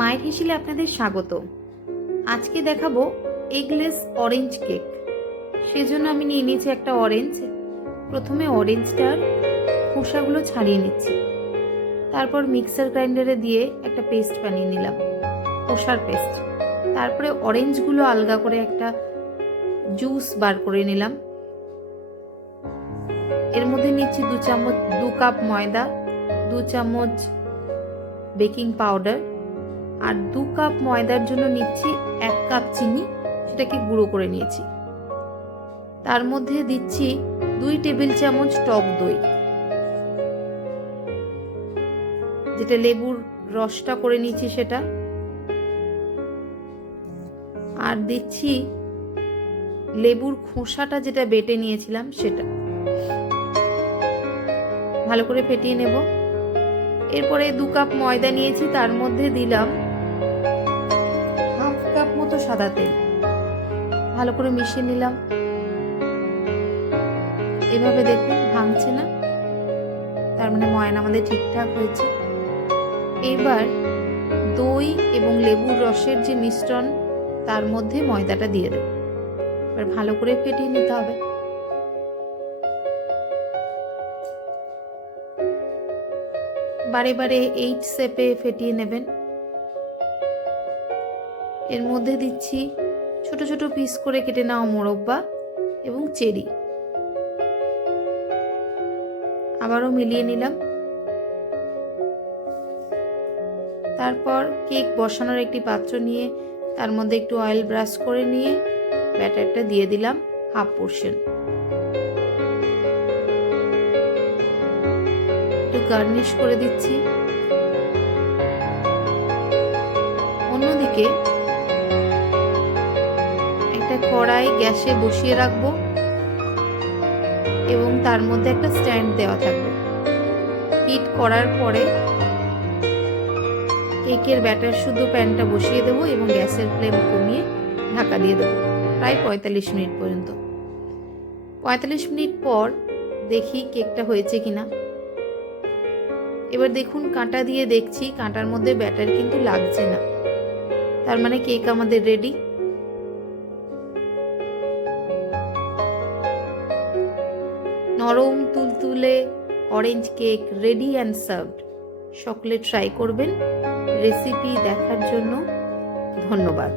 মায়ের হেসেলে আপনাদের স্বাগত। আজকে দেখাবো এগলেস অরেঞ্জ কেক। সেজন্য আমি নিয়ে নিয়েছি একটা অরেঞ্জ। প্রথমে অরেঞ্জটার খোসাগুলো ছাড়িয়ে নিচ্ছি, তারপর মিক্সার গ্রাইন্ডারে দিয়ে একটা পেস্ট বানিয়ে নিলাম, খোসার পেস্ট। তারপরে অরেঞ্জগুলো আলগা করে একটা জুস বার করে নিলাম। এর মধ্যে নিচ্ছি 2 কাপ ময়দা, 2 চামচ বেকিং পাউডার, আর 2 কাপ ময়দার জন্য নিচ্ছি 1 কাপ চিনি, সেটাকে গুঁড়ো করে নিয়েছি। তার মধ্যে দিচ্ছি 2 টেবিল চামচ টক দই, যেটা লেবুর রসটা করে নিয়েছি সেটা, আর দিচ্ছি লেবুর খোসাটা যেটা বেটে নিয়েছিলাম সেটা। ভালো করে ফেটিয়ে নেব। এরপরে 2 কাপ ময়দা নিয়েছি, তার মধ্যে দিলাম 1/2 কাপ মতো সাদা তেল। ভালো করে মিশিয়ে নিলাম। এভাবে দেখুন ভাঙছে না, তার মানে ময়দা আমাদের ঠিকঠাক হয়েছে। এবার দই এবং লেবুর রসের যে মিশ্রণ, তার মধ্যে ময়দাটা দিয়ে দেব। এবার ভালো করে ফেটিয়ে নিতে হবে। বারে বারে 8 শেপে ফেটিয়ে নেবেন। এর মধ্যে দিচ্ছি ছোট ছোট পিস করে কেটে নেওয়া মোরব্বা এবং চেরি। আবারও মিলিয়ে নিলাম। তারপর কেক বসানোর একটি পাত্র নিয়ে তার মধ্যে একটু অয়েল ব্রাশ করে নিয়ে ব্যাটারটা দিয়ে দিলাম হাফ পোর্শন। একটু গার্নিশ করে দিচ্ছি। অন্যদিকে একটা কড়াই গ্যাসে বসিয়ে রাখবো এবং তার মধ্যে একটা স্ট্যান্ড দেওয়া থাকবে। হিট করার পরে কেকের ব্যাটার শুদ্ধ প্যানটা বসিয়ে দেবো এবং গ্যাসের ফ্লেম কমিয়ে ঢাকা দিয়ে দেবো প্রায় 45 মিনিট পর্যন্ত। 45 মিনিট পর দেখি কেকটা হয়েছে কিনা। এবার দেখুন কাঁটা দিয়ে দেখছি, কাঁটার মধ্যে ব্যাটার কিন্তু লাগছে না, তার মানে কেক আমাদের রেডি। নরম তুলতুলে orange cake ready and served. সকলে ট্রাই করবেন। রেসিপি দেখার জন্য ধন্যবাদ।